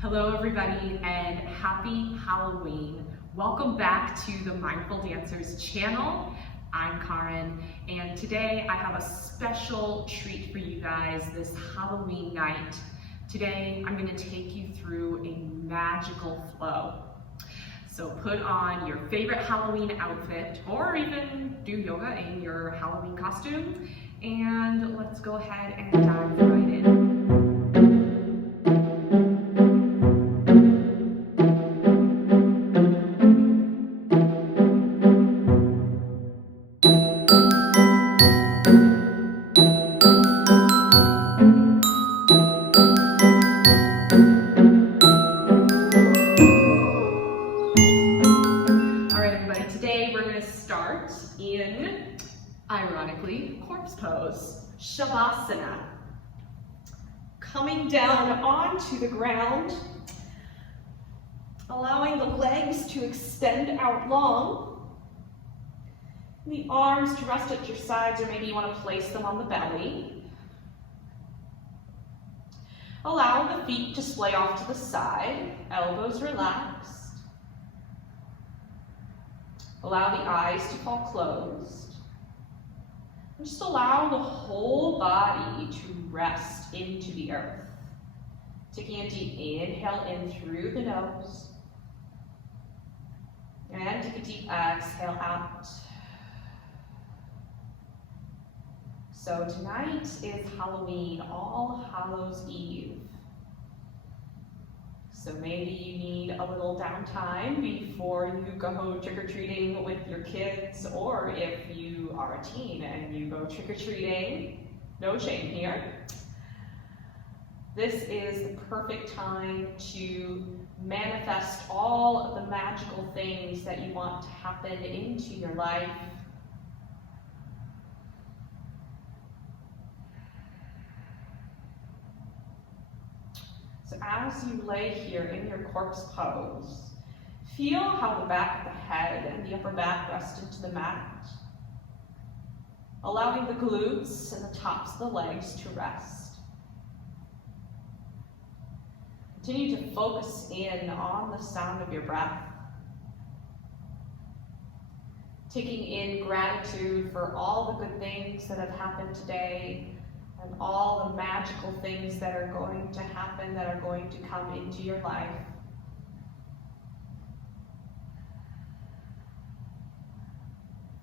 Hello everybody and happy Halloween. Welcome back to the Mindful Dancers channel. I'm Karen and today I have a special treat for you guys this Halloween night. Today I'm going to take you through a magical flow. So put on your favorite Halloween outfit or even do yoga in your Halloween costume and let's go ahead and dive right in. Start in, ironically, corpse pose, Shavasana. Coming down onto the ground, allowing the legs to extend out long, the arms to rest at your sides, or maybe you want to place them on the belly. Allow the feet to splay off to the side, elbows relaxed. Allow the eyes to fall closed. And just allow the whole body to rest into the earth. Taking a deep inhale in through the nose. And take a deep exhale out. So tonight is Halloween, All Hallows Eve. So maybe you need a little downtime before you go trick-or-treating with your kids, or if you are a teen and you go trick-or-treating, no shame here. This is the perfect time to manifest all of the magical things that you want to happen into your life. So as you lay here in your corpse pose, feel how the back of the head and the upper back rest into the mat, allowing the glutes and the tops of the legs to rest. Continue to focus in on the sound of your breath, taking in gratitude for all the good things that have happened today, and all the magical things that are going to happen, that are going to come into your life.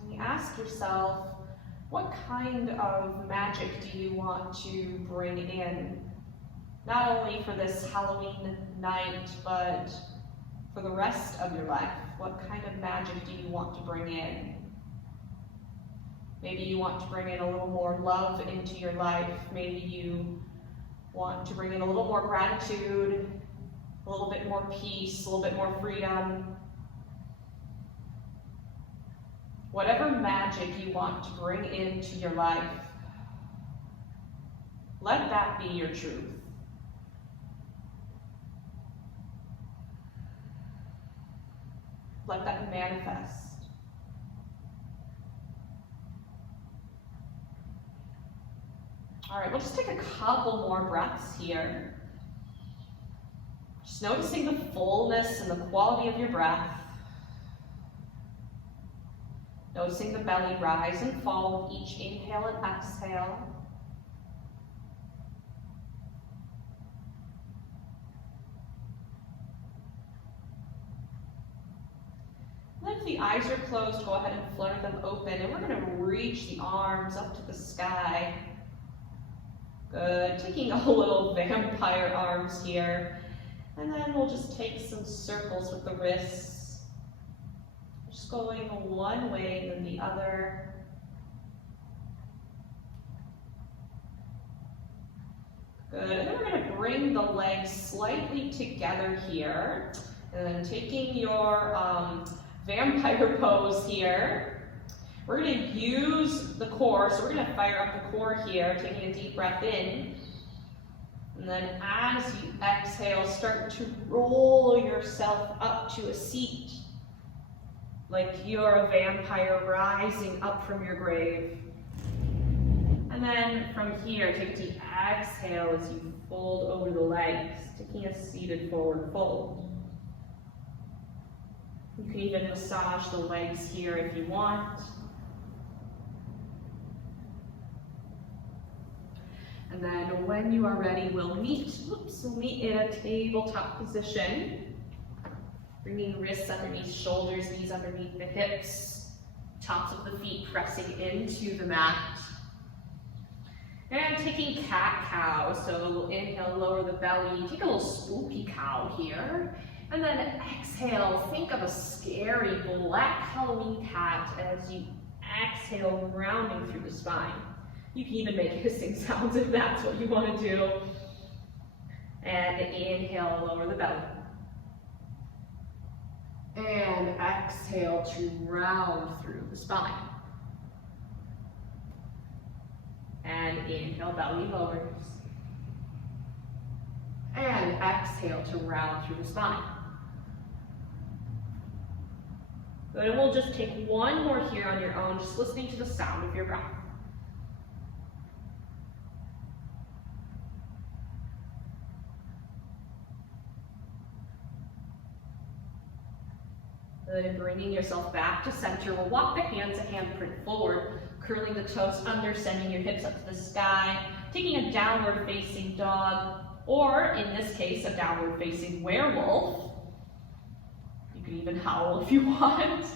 And you ask yourself, what kind of magic do you want to bring in? Not only for this Halloween night, but for the rest of your life. What kind of magic do you want to bring in? Maybe you want to bring in a little more love into your life. Maybe you want to bring in a little more gratitude, a little bit more peace, a little bit more freedom. Whatever magic you want to bring into your life, let that be your truth. Let that manifest. All right, we'll just take a couple more breaths here. Just noticing the fullness and the quality of your breath. Noticing the belly rise and fall with each inhale and exhale. And then if the eyes are closed, go ahead and flutter them open, and we're going to reach the arms up to the sky. Good, taking a little vampire arms here, and then we'll just take some circles with the wrists, just going one way then the other. Good, and then we're going to bring the legs slightly together here, and then taking your vampire pose here. We're going to use the core, so we're going to fire up the core here, taking a deep breath in. And then as you exhale, start to roll yourself up to a seat, like you're a vampire rising up from your grave. And And then from here, take a deep exhale as you fold over the legs, taking a seated forward fold. You can even massage the legs here if you want. And then when you are ready, we'll meet in a tabletop position. Bringing wrists underneath shoulders, knees underneath the hips, tops of the feet pressing into the mat. And taking cat-cow, so we'll inhale, lower the belly, take a little spooky cow here. And then exhale, think of a scary black Halloween cat as you exhale, rounding through the spine. You can even make hissing sounds if that's what you want to do. And inhale, lower the belly. And exhale to round through the spine. And inhale, belly lowers. And exhale to round through the spine. Good, and we'll just take one more here on your own, just listening to the sound of your breath. Good, bringing yourself back to center. We'll walk the hands a handprint forward, curling the toes under, sending your hips up to the sky, taking a downward facing dog, or in this case, a downward facing werewolf. You can even howl if you want.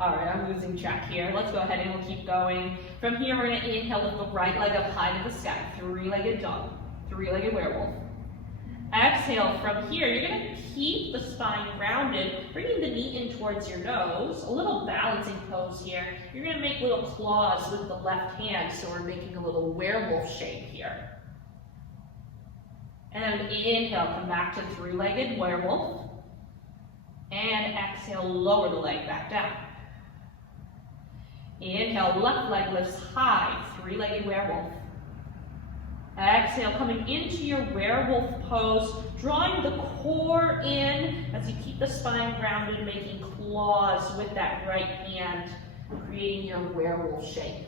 All right, I'm losing track here. Let's go ahead and we'll keep going. From here, we're gonna inhale, lift the right leg up high to the sky, three-legged dog, three-legged werewolf. Exhale, from here, you're gonna keep the spine rounded, bringing the knee in towards your nose, a little balancing pose here. You're gonna make little claws with the left hand, so we're making a little werewolf shape here. And then inhale, come back to three-legged werewolf. And exhale, lower the leg back down. Inhale, left leg lifts high, three-legged werewolf. Exhale, coming into your werewolf pose, drawing the core in as you keep the spine grounded, making claws with that right hand, creating your werewolf shape.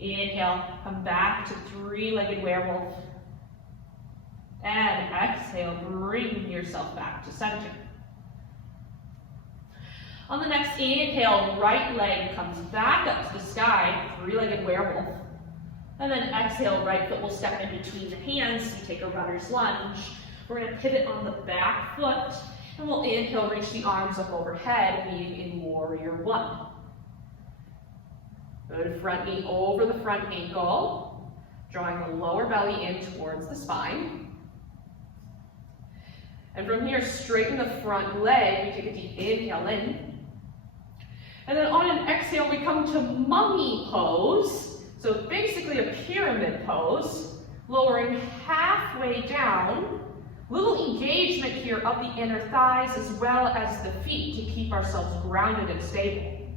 Inhale, come back to three-legged werewolf. And exhale, bring yourself back to center. On the next inhale, right leg comes back up to the sky, three-legged werewolf. And then exhale, right foot will step in between the hands. You take a runner's lunge. We're going to pivot on the back foot, and we'll inhale, reach the arms up overhead, meeting in warrior one. Good, front knee over the front ankle, drawing the lower belly in towards the spine. And from here, straighten the front leg. We take a deep inhale in. And then on an exhale, we come to mummy pose. So basically a pyramid pose, lowering halfway down. Little engagement here of the inner thighs as well as the feet to keep ourselves grounded and stable.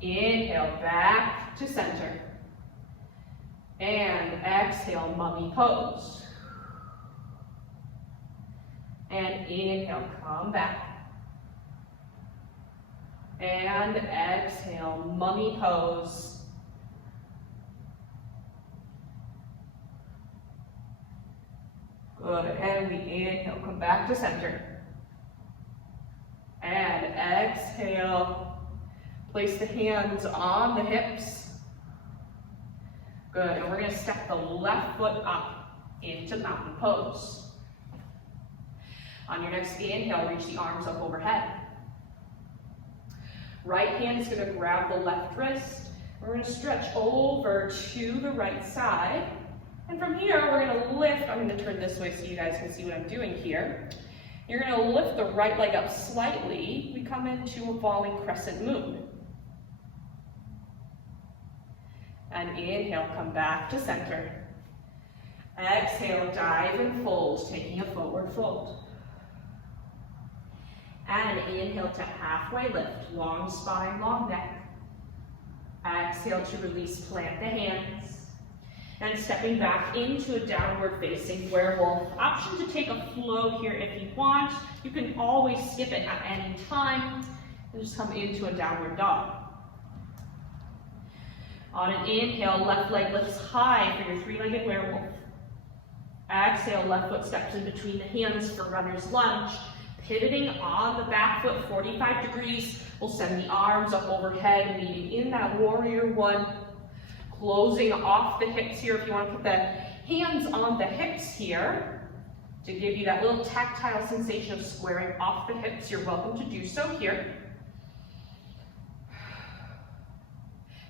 Inhale, back to center. And exhale, mummy pose. And inhale, come back. And exhale, mummy pose. Good, and we inhale, come back to center. And exhale, place the hands on the hips. Good, and we're gonna step the left foot up into mountain pose. On your next inhale, reach the arms up overhead. Right hand is gonna grab the left wrist. We're gonna stretch over to the right side. And from here, we're gonna lift, I'm gonna turn this way so you guys can see what I'm doing here. You're gonna lift the right leg up slightly. We come into a falling crescent moon. And inhale, come back to center. Exhale, dive and fold, taking a forward fold. And inhale to halfway lift, long spine, long neck. Exhale to release, plant the hands. And stepping back into a downward facing werewolf. Option to take a flow here if you want. You can always skip it at any time and just come into a downward dog. On an inhale, left leg lifts high for your three-legged werewolf. Exhale, left foot steps in between the hands for runner's lunge. Pivoting on the back foot, 45 degrees. We'll send the arms up overhead, meeting in that warrior one. Closing off the hips here. If you want to put the hands on the hips here to give you that little tactile sensation of squaring off the hips, you're welcome to do so here.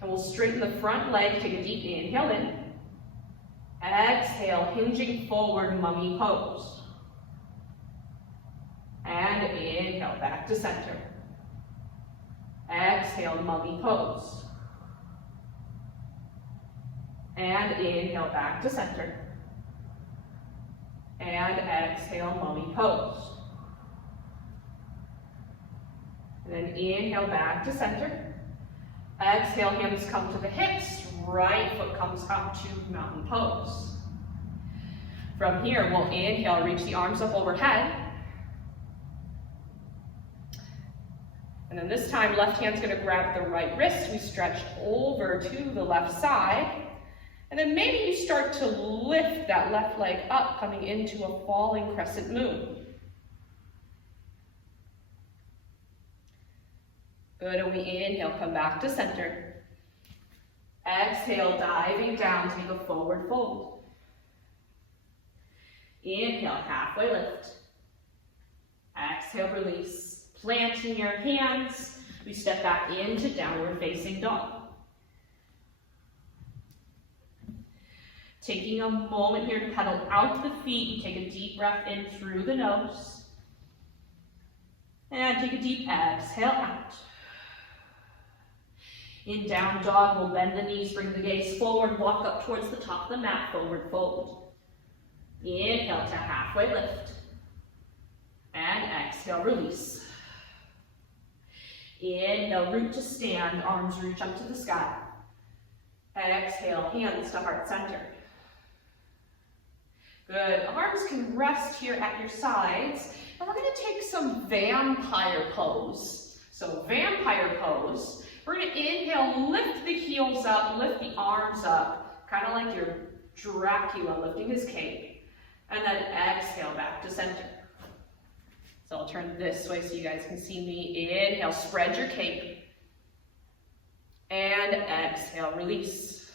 And we'll straighten the front leg, take a deep inhale in. Exhale, hinging forward, mummy pose. And inhale, back to center. Exhale, mummy pose. And inhale, back to center. And exhale, mummy pose. And then inhale, back to center. Exhale, hands come to the hips, right foot comes up to mountain pose. From here, we'll inhale, reach the arms up overhead. And then this time, left hand's gonna grab the right wrist. We stretch over to the left side. And then maybe you start to lift that left leg up, coming into a falling crescent moon. Good, and we inhale, come back to center. Exhale, diving down, take a forward fold. Inhale, halfway lift. Exhale, release. Planting your hands, we step back into downward facing dog. Taking a moment here to pedal out the feet, take a deep breath in through the nose. And take a deep exhale out. In down dog, we'll bend the knees, bring the gaze forward, walk up towards the top of the mat, forward fold. Inhale to halfway lift. And exhale, release. Inhale, root to stand, arms reach up to the sky. Exhale, hands to heart center. Good, arms can rest here at your sides. And we're gonna take some vampire pose. So vampire pose. We're gonna inhale, lift the heels up, lift the arms up, kind of like your Dracula lifting his cape. And then exhale back to center. So I'll turn this way so you guys can see me. Inhale, spread your cape. And exhale, release.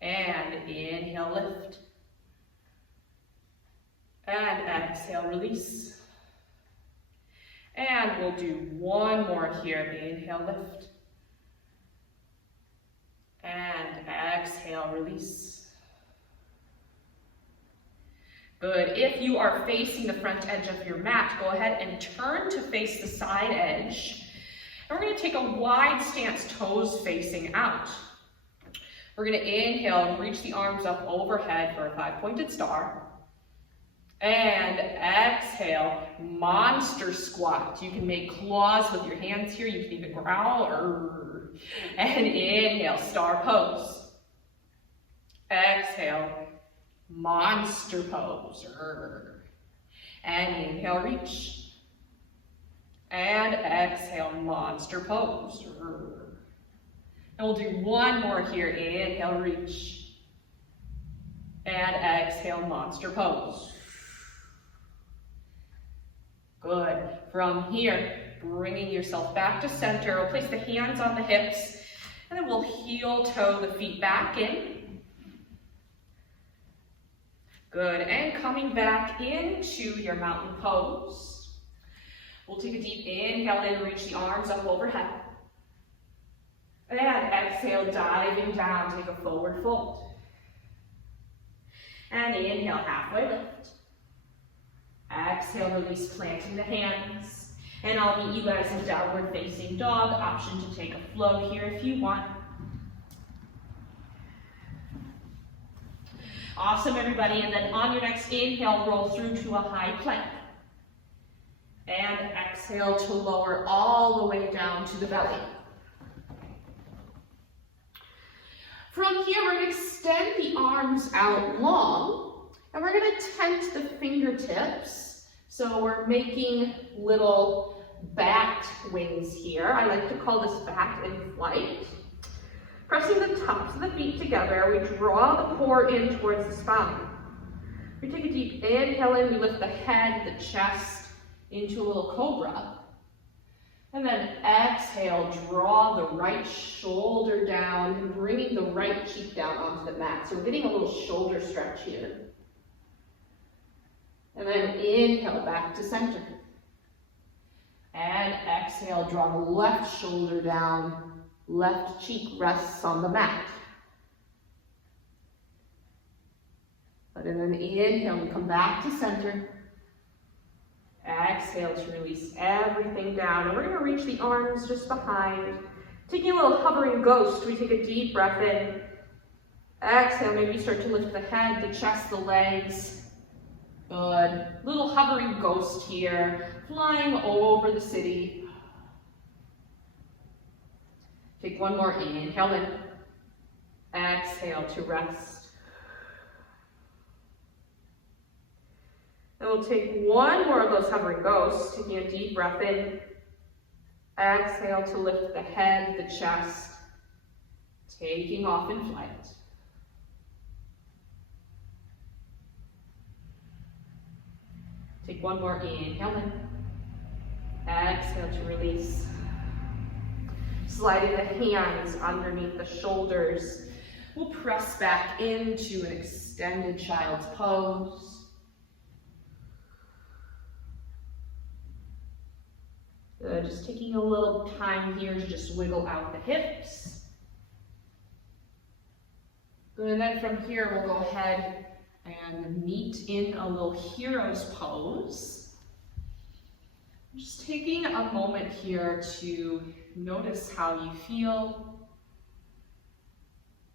And inhale, lift. And exhale, release. And we'll do one more here. Inhale, lift. And exhale, release. Good. If you are facing the front edge of your mat, go ahead and turn to face the side edge. And we're going to take a wide stance, toes facing out. We're going to inhale, reach the arms up overhead for a 5-pointed star. And exhale, monster squat. You can make claws with your hands here. You can even growl. And inhale, star pose. Exhale, monster pose. And inhale, reach. And exhale, monster pose. And we'll do one more here. Inhale, reach. And exhale, monster pose. Good. From here, bringing yourself back to center. We'll place the hands on the hips, and then we'll heel toe the feet back in. Good. And coming back into your mountain pose. We'll take a deep inhale in, reach the arms up overhead. And exhale, diving down, take a forward fold. And inhale, halfway lift. Exhale, release, planting the hands. And I'll meet you guys in downward facing dog. Option to take a flow here if you want. Awesome, everybody. And then on your next inhale, roll through to a high plank. And exhale to lower all the way down to the belly. From here, we're going to extend the arms out long. And we're going to tent the fingertips. So we're making little bat wings here. I like to call this bat in flight. Pressing the tops of the feet together, we draw the core in towards the spine. We take a deep inhale in, we lift the head, the chest into a little cobra. And then exhale, draw the right shoulder down and bringing the right cheek down onto the mat. So we're getting a little shoulder stretch here. And then inhale back to center. And exhale, draw the left shoulder down, left cheek rests on the mat. And then inhale, we come back to center. Exhale to release everything down. And we're going to reach the arms just behind. Taking a little hovering ghost, we take a deep breath in. Exhale, maybe start to lift the head, the chest, the legs. Good. Little hovering ghost here, flying over the city. Take one more inhale in. Exhale to rest. And we'll take one more of those hovering ghosts, taking a deep breath in. Exhale to lift the head, the chest, taking off in flight. Take one more inhale in. Exhale to release. Sliding the hands underneath the shoulders. We'll press back into an extended child's pose. Good, just taking a little time here to just wiggle out the hips. Good, and then from here we'll go ahead and meet in a little hero's pose. Just taking a moment here to notice how you feel.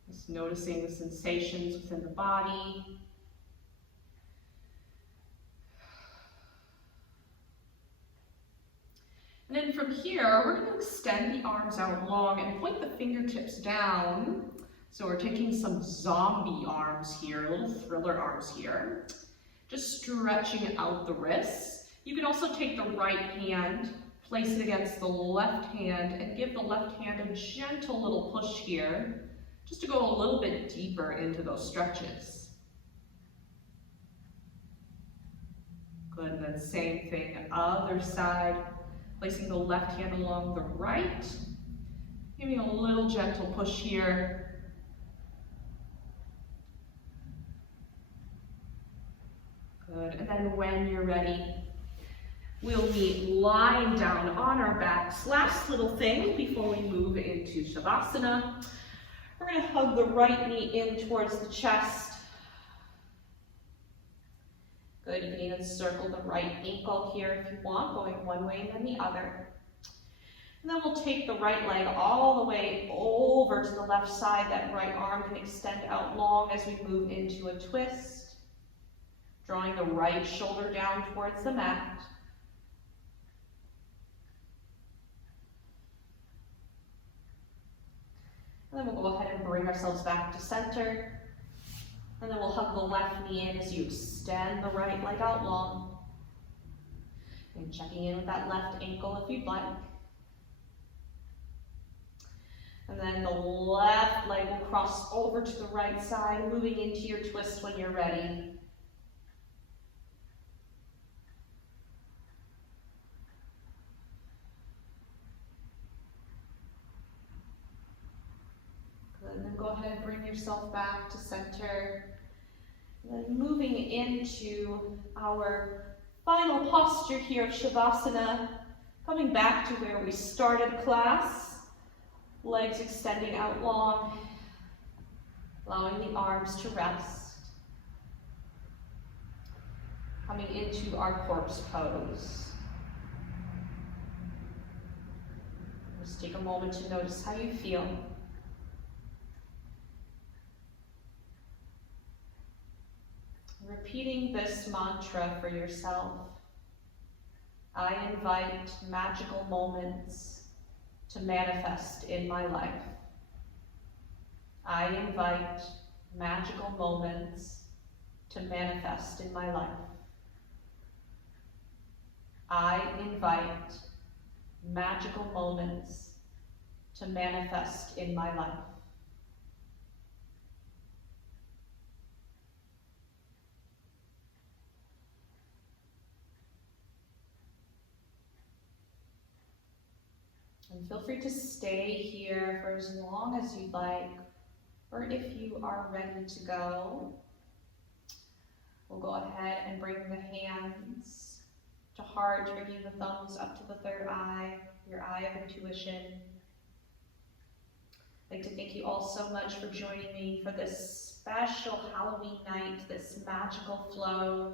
Just noticing the sensations within the body. And then from here, we're going to extend the arms out long and point the fingertips down. So we're taking some zombie arms here, little thriller arms here. Just stretching out the wrists. You can also take the right hand, place it against the left hand, and give the left hand a gentle little push here, just to go a little bit deeper into those stretches. Good, and then same thing, other side. Placing the left hand along the right, giving a little gentle push here. Good, and then when you're ready, we'll meet lying down on our backs. Last little thing before we move into Shavasana. We're going to hug the right knee in towards the chest. Good, you can even circle the right ankle here if you want, going one way and then the other. And then we'll take the right leg all the way over to the left side. That right arm can extend out long as we move into a twist. Drawing the right shoulder down towards the mat. And then we'll go ahead and bring ourselves back to center. And then we'll hug the left knee in as you extend the right leg out long. And checking in with that left ankle if you'd like. And then the left leg will cross over to the right side, moving into your twist when you're ready. Good, and then go ahead and bring yourself back to center. And then moving into our final posture here of Shavasana, coming back to where we started class, legs extending out long, allowing the arms to rest. Coming into our corpse pose. Just take a moment to notice how you feel. Repeating this mantra for yourself. I invite magical moments to manifest in my life. I invite magical moments to manifest in my life. I invite magical moments to manifest in my life. And feel free to stay here for as long as you'd like, or if you are ready to go, we'll go ahead and bring the hands to heart, bringing the thumbs up to the third eye, your eye of intuition. I'd like to thank you all so much for joining me for this special Halloween night, this magical flow.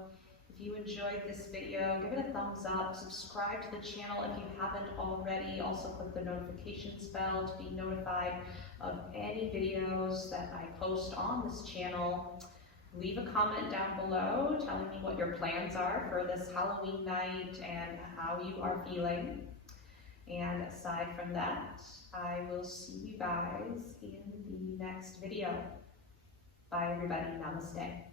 If you enjoyed this video, give it a thumbs up, subscribe to the channel if you haven't already. Also click the notifications bell to be notified of any videos that I post on this channel. Leave a comment down below telling me what your plans are for this Halloween night and how you are feeling. And aside from that, I will see you guys in the next video. Bye everybody, namaste.